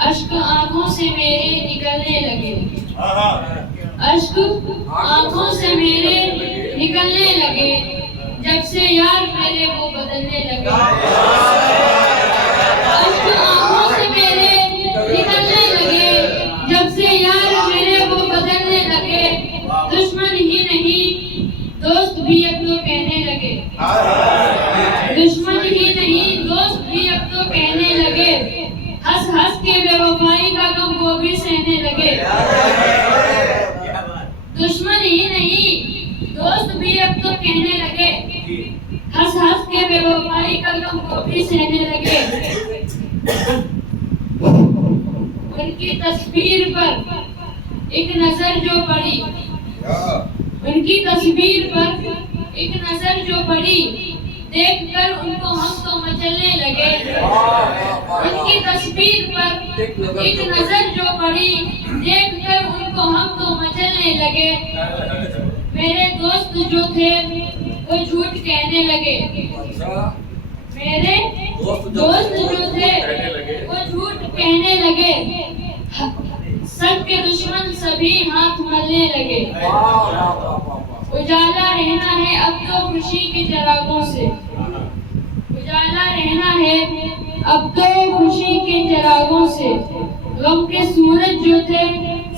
अश्क आंखों से मेरे निकलने लगे, अश्क आंखों से मेरे निकलने लगे, जब से यार मेरे वो बदलने लगे। अश्क आंखों से मेरे निकलने लगे, जब से यार मेरे वो बदलने लगे। दुश्मन ही नहीं दोस्त भी अब तो कहने लगे, दुश्मन ही नहीं दोस्त भी अब तो कहने लगे। हंस हंस के बेवफाई का गम वो भी सहने लगे। दुश्मन ही नहीं दोस्त भी अब तो कहने लगे, हंस हंस के बेवफाई का गम वो भी सहने लगे। उनकी तस्वीर पर एक नजर जो पड़ी, उनकी तस्वीर पर एक नजर जो पड़ी, देखकर उनको हम तो मचलने लगे। उनकी तस्वीर पर एक नजर जो पड़ी, देखकर उनको हम तो मचलने लगे। मेरे दोस्त जो थे वो झूठ कहने लगे, मेरे दोस्त जो थे वो झूठ कहने लगे। सबके दुश्मन सभी हाथ मलने लगे। उजाला रहना है अब तो खुशी के चिरागों से, उजाला रहना है अब तो खुशी के चिरागों से। गम के सूरज जो थे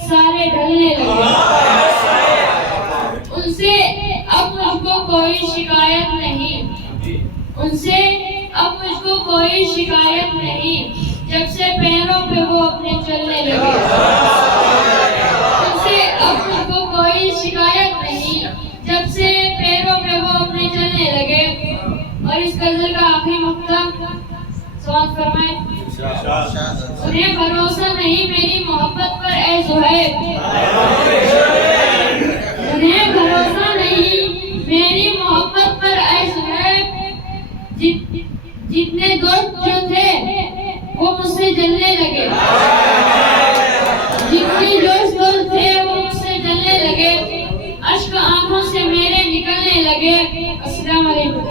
सारे ढलने लगे। उनसे अब मुझको कोई शिकायत नहीं, उनसे अब मुझको कोई शिकायत नहीं, जब से पैरों पे वो अपने चलने लगे। उनसे अब मुझको कोई शिकायत नहीं, जब से पैरों पे वो अपने चलने लगे। और इस गजल का आखिरी मक्ता समाप्त फरमाए। उन्हें भरोसा नहीं मेरी मोहब्बत पर ऐ ज़ुहैब, उन्हें भरोसा नहीं मेरी मोहब्बत पर ऐ ज़ुहैब। जितने दोस्त जो थे वो मुझसे जलने लगे, जितने दोस्त थे वो मुझसे जलने लगे। अश्क आंखों से मेरे निकलने लगे। अस्सलाम वालेकुम।